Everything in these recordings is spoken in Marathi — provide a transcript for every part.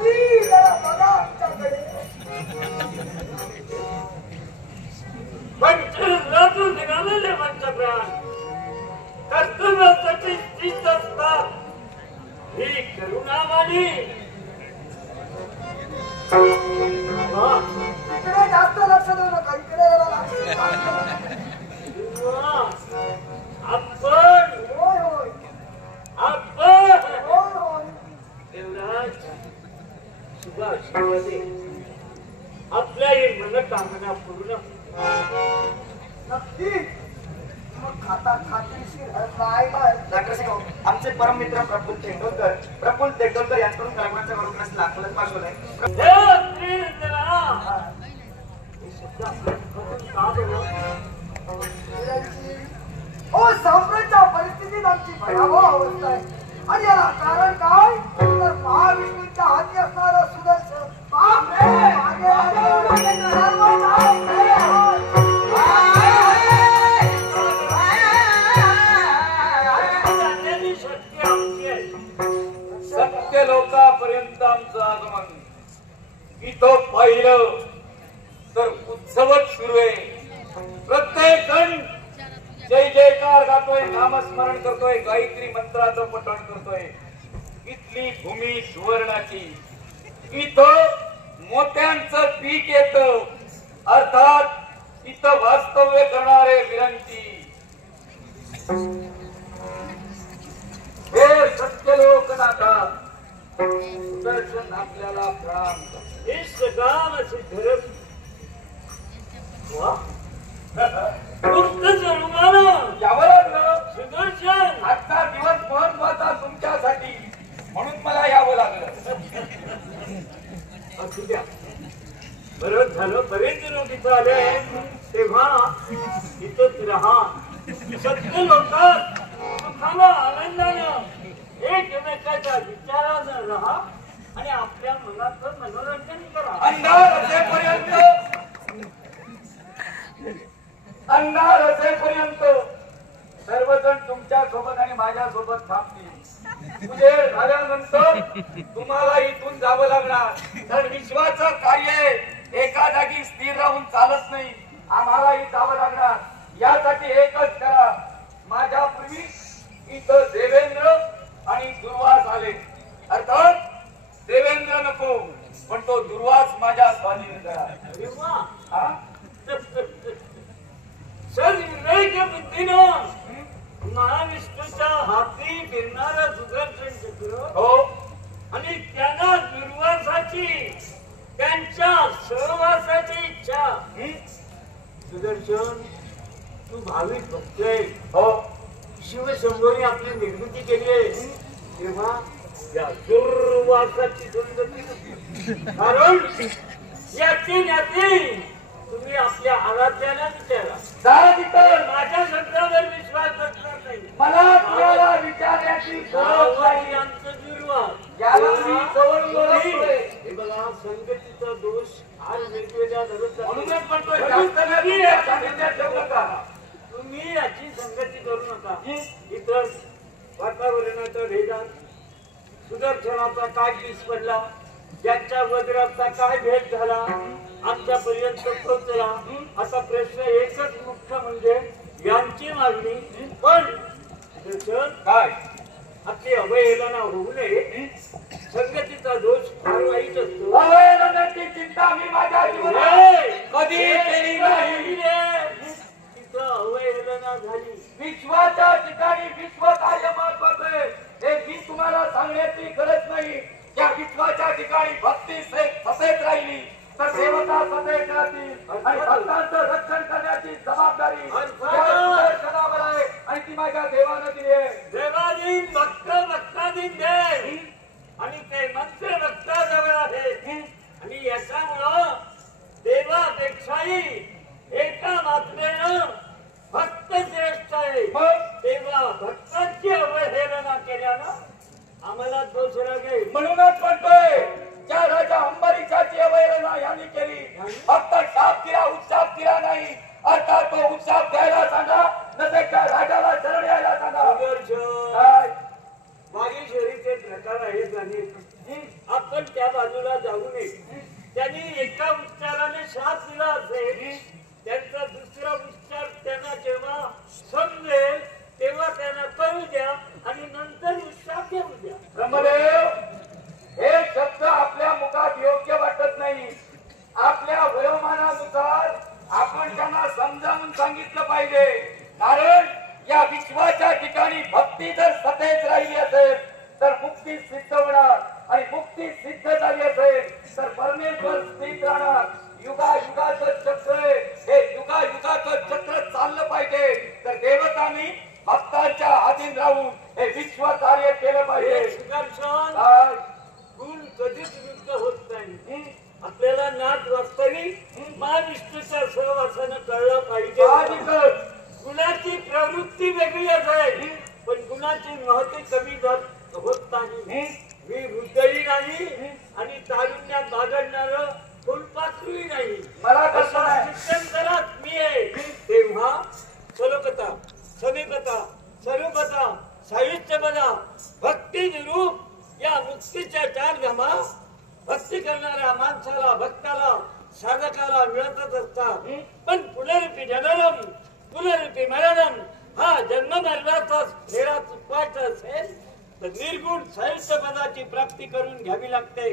सुधाची जरा बघा आमच्याकडे. पंचरातून निघालेले पंचप्राण कर्तव्यासाठी स्थित असतात. ही करुणावाणी इकडे जास्त लक्ष देऊ नका. इकडे जरा लक्ष. आपण होय होय आपण होय होय. देवराज सुभाषमध्ये आपल्या ही मनोकामना पूर्ण नक्की. मग खाता खात्रीशीर राहिला. डॉक्टर साहेब आमचे परम मित्र प्रफुल्ल तेंडोलकर यांच्याकडून कलागुणाच्या वरून लाखोलाच पाठवलंय. हो साम्राज्याच्या परिस्थितीत आमची भयावह अवस्था आहे. आणि याला कारण काय तर महाविष्णूच्या हाती असणारं सुदर्शन सत्य लोकांपर्यंत आमचं आगमन इथं पाहिलं तर उत्सवच सुरू आहे. प्रत्येक जण जय जयकार गातोय, नामस्मरण करतोय, गायत्री मंत्राचं पठण करतोय. इथली भूमी सुवर्णाची, इथं मोत्यांचं पीक येतं, अर्थात इथं वास्तव्य करणारे वीरांची. हे सत्य लोकनाथा सुदर्शन आपल्याला प्रणाम. हे सदाम सिद्धरस सुदर्शन आजचा दिवस महत्वाचा तुमच्यासाठी, म्हणून मला यावं लागलं. असू द्या, बरं झालं. बरेच लोक इथं आले तेव्हा इथंच राहा. सत्य लोकात सुखाला आनंदानं एकमेकाच्या विचारानं राहा आणि आपल्या मनाचं मनोरंजन करा. अंधार असेपर्यंत सर्वजण तुमच्या सोबत आणि माझ्या सोबत थांबतील. उजेड झाल्यानंतर तुम्हाला इथून जावं लागणार. तर विश्वाचं कार्य एका जागी स्थिर राहून चालत नाही. आम्हालाही जावं लागणार. यासाठी एकच करा. माझ्या पूर्वी इथं देवेंद्र आणि दुर्वास आले. अर्थात देवेंद्र नको, पण तो दुर्वास माझ्या स्वाधीन करा. सविवेक बुद्धीनं महाविष्णूच्या हाती फिरणारा सुदर्शन चक्र हो, आणि त्यांना दुर्वासाची त्यांच्या सहवासाची इच्छा. सुदर्शन तू भाविक भक्त आहे हो. शिवशंभोने आपली निर्मिती केली आहे तेव्हा या दुर्वासाची संगती, कारण याची ज्ञाती तुम्ही आपल्या आराध्याला विचारा. माझ्या शब्दावर विश्वास बसणार नाही. मला तुम्हाला विचारण्याची आमचं दुर्वास हे बघा, संगतीचा दोष आज वेगवेगळ्या तुम्ही याची संगती करू नका. इतर वातावरणाच्या भेदात सुदर्शनाचा काय दिस पडला, ज्यांच्या वज्राचा काय भेद झाला, आमच्यापर्यंत पोहोचला. आता प्रश्न एकच मुख्य म्हणजे यांची मागणी. पण काय आपली अवहेलना होऊ नये. संगतीचा दोष फार वाईट असतो. अवहेलनाची चिंता मी माझ्या जीवनात कधी केली नाही. तिथं अवहेलना झाली. विश्वाच्या ठिकाणी विश्व कार्य महत्वाचं आहे हे मी तुम्हाला सांगण्याची गरज नाही. या विश्वाच्या ठिकाणी भक्ती सतत राहिली तर देवता सतत राहतील आणि भक्तांचं रक्षण करण्याची जबाबदारी सुदर्शनावर आहे आणि ती माझ्या देवानं दिली आहे. देवादी भक्त भक्तादी दे नाद वास्तविक महाविष्णूच्या सहवासानं कळला पाहिजे. साहजिकच. गुणाची प्रवृत्ती वेगळी असेल पण गुणाची महती कमी होत नाही. मी हृदयी नाही आणि तारुण्यात बागडणार फुलपाखरूही नाही. मला कसं अशा नाही. शिक्षणकरात मी आहे. तेव्हा सलोकता, समीपता, स्वरूपता, साहित्यपदा, भक्ती निरूप या मुक्तीच्या चार धामा भक्ती करणाऱ्या माणसाला, भक्ताला, साधकाला मिळतच असतात. पण पुनरुपी जननम, पुनरुपी मरणम हा जन्म मरणाचा फेरा चुकवायचा असेल तर निर्गुण साहित्य पदाची प्राप्ती करून घ्यावी लागते.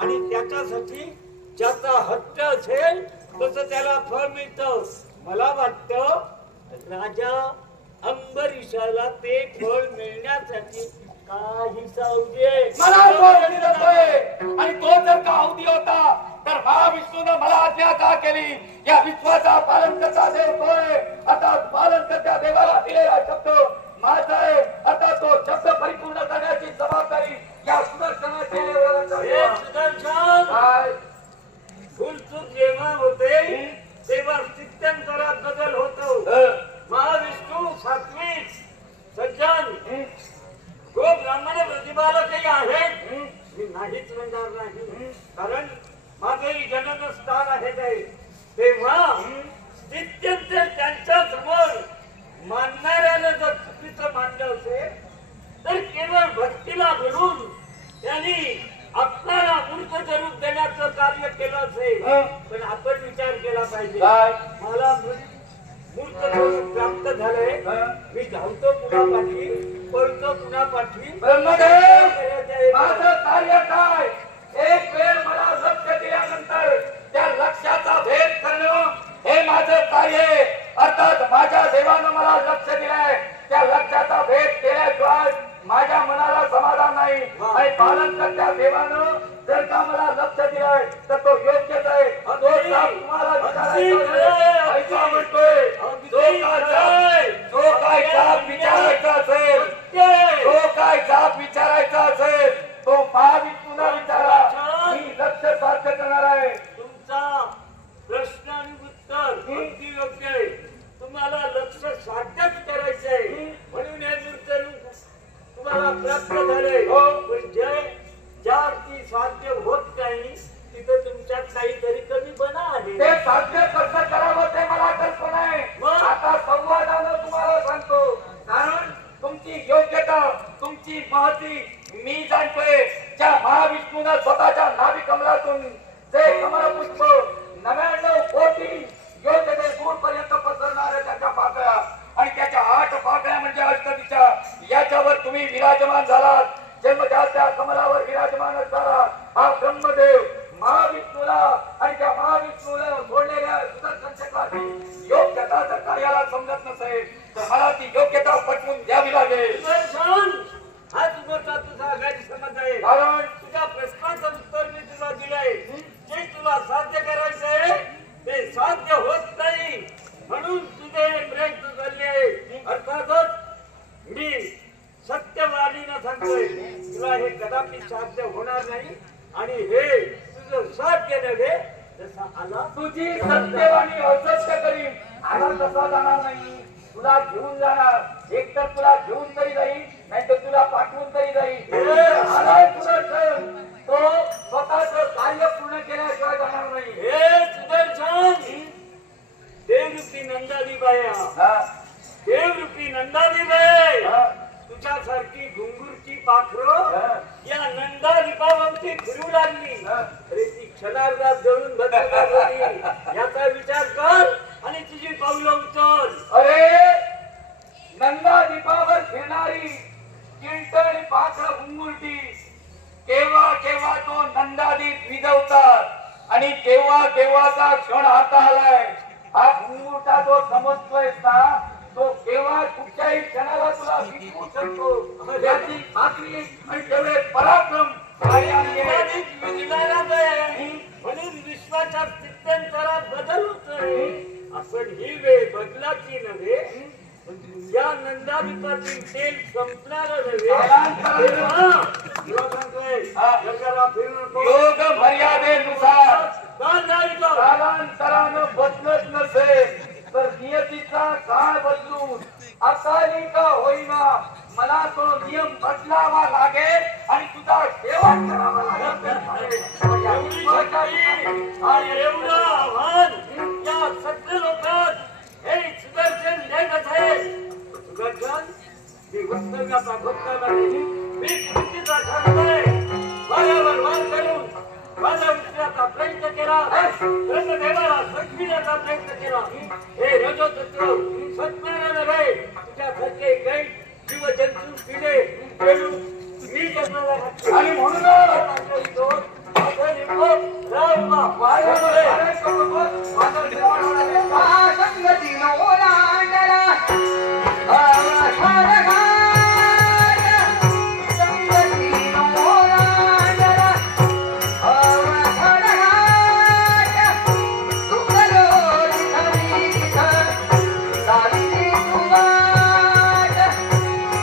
आणि त्याच्यासाठी ज्याचा हट्ट असेल तसं त्याला फळ मिळतं. मला वाटतं राजा अंबरीशाला ते फळ मिळण्यासाठी काही सावजे. मला तो अवधी नकोय. आणि तो जर का अवधी होता तर महाविष्णूनं मला आज्ञा का केली? या विश्वाचा पालन करता देव तोय. आता पालन करत्या देवाला दिलेला शब्द माझा आहे. आता तो शब्द परिपूर्ण करण्याची जबाबदारी या सुदर्शनाची हे सुदर्शन, काय? भूलचूक जेव्हा होते तेव्हा स्थित्यंतरात बदल होतो. महाविष्णू सात्विक सज्जन गो ब्राह्मण प्रतिपालकही आहेत. मी नाहीच म्हणणार नाही कारण माझंही जनन स्थान आहे ते. तेव्हा स्थित्यंतर त्यांच्या समोर मानणाऱ्यानं जर चुकीचं मांडलं असेल तर केवळ भक्तीला धरून त्यांनी आपल्याला मूर्ख स्वरूप देण्याचं कार्य केलं असेल. पण आपण विचार केला पाहिजे. काय? मला मूर्ख स्वरूप प्राप्त झालंय. मी धावतो पुन्हा पाठी, पळतो पुन्हा पाठी. ब्रह्मदेव माझं कार्य काय? एक वेळ मला लक्ष दिल्यानंतर त्या लक्ष्याचा भेद करणं हे माझं कार्य आहे. अर्थात माझ्या देवानं मला लक्ष दिलंय. त्या लक्ष्याचा भेद केल्याशिवाय माझ्या मनाला समाधान नाही. आणि पालन करत्या देवानं जर का मला लक्ष दिलंय तर तो योग्यच आहे. तो साप तुम्हाला विचारायचा म्हणतोय. जो काय जाब विचारायचा असेल, जो काय जाब विचारायचा असेल तो महाविष्णूला विचारा. मी लक्ष साध्य करणार आहे. तुमचा प्रश्न आणि उत्तर अगदी योग्य आहे. तुम्हाला लक्ष साध्यच करायचंय म्हणून हे मूर्त रूप तुम्हाला प्राप्त झालंय. पण ज्या अर्थी साध्य होत नाही तिथं तुमच्यात काहीतरी कमीपणा आहे. ते साध्य कसं करावं ते मला कल्पना आहे. आता संवादानं तुम्हाला सांगतो. कारण तुमची योग्यता, तुमची महती मी जाणतोय. ज्या महाविष्णूनं स्वतःच्या नाभी कमलातून जे कमलपुष्प 99 कोटी योजने दूरपर्यंत पसरणाऱ्या त्याच्या पाकळ्या आणि त्याच्या 8 पाकळ्या म्हणजे अष्टदिशा याच्यावर तुम्ही विराजमान झालात. जन्मजात त्या कमलावर विराजमान असणारा हा ब्रह्मदेव महाविष्णूला आणि त्या महाविष्णूला सोडलेल्या सुदर्शन चक्राची योग्यता जर कार्याला समजत नसेल तर मला ती योग्यता पटवून द्यावी लागेल. हा तुझा गैरसमज आहे. कारण तुझ्या प्रश्नाचं उत्तर मी तुला दिलंय. जे तुला साध्य करायचंय ते साध्य होत नाही म्हणून तुझे प्रयत्न चालले. अर्थातच मी सत्यवादीनं सांगतोय तुला हे कदापि साध्य होणार नाही. आणि हे तुझं साध्य नव्हे जसा आला तुझी सत्यवाणी असत्य करीन. आला कसा जाणार नाही. तुला घेऊन जाणार. एक तर तुला घेऊन तरी जाईल नाही तर तुला पाठवून तरी जाईल. आलाय सुदर्शन तो स्वतःचं कार्य पूर्ण केल्याशिवाय जाणार नाही. हे सुदर्शन देवरूपी नंदादी बाया, देवरूपी नंदादी बाया तुझ्यासारखी घुंगूरची पाखरं या नंदा रिपावरती फिरू लागली. अरे ती क्षणार्धात जळून बदलणार होती. याचा विचार कर आणि तुझी पावलं उचल. अरे नंदा दीपावर फिरणारी किंटळी पाखरं घुंगुरती केव्हा केव्हा तो नंदादीप विजवतात आणि केव्हा केव्हाचा क्षण आता आलाय. हा घुंगुरटा जो समजतोय ना तो केव्हा कुठच्याही क्षणाला तुला विकू शकतो. याची खात्री आणि तेवढे पराक्रम म्हणून विश्वाच्या स्थित्यंतरात बदल होतोय. आपण ही वेळ बदलाची नव्हे या नंदादीपातील तेल संपणार नव्हे. तुला सांगतोय जगाला फिरू नको. योग मर्यादेनुसार आजचा काळ बदलून अकाली का होईना मला तो नियम बदलावा लागेल आणि तुझा शेवट करावा लागेल. आणि एवढं आव्हान या सगळ्या लोकांत हे सुदर्शन देत आहे. सुदर्शन मी वक्तव्याचा भक्ताला नाही, मी कृतीचा ठरतोय. वाऱ्यावर वार करून वादा उचलण्याचा प्रयत्न केला, ब्रह्मदेवाला संपविण्याचा प्रयत्न केला. हे रजोतत्व सत्याला नव्हे, तुझ्यासारखे काही जीवजंतू पिढे पेरू मी जन्माला घातले. आणि म्हणूनच माझा निरोप रावला. वाऱ्यावर वारे करून माझा निर्माण होणार संगतीनं ओलांडला आवाज घाट, संगतीनं ओलांडला आवाज घाट. तुकलो निखरी तिथं चालली तू वाट,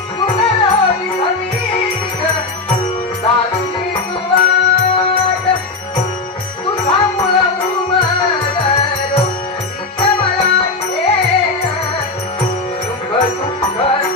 तुकलो निखरी तिथं चालली तू वाट. तुझा मुलं उमललो मला भाई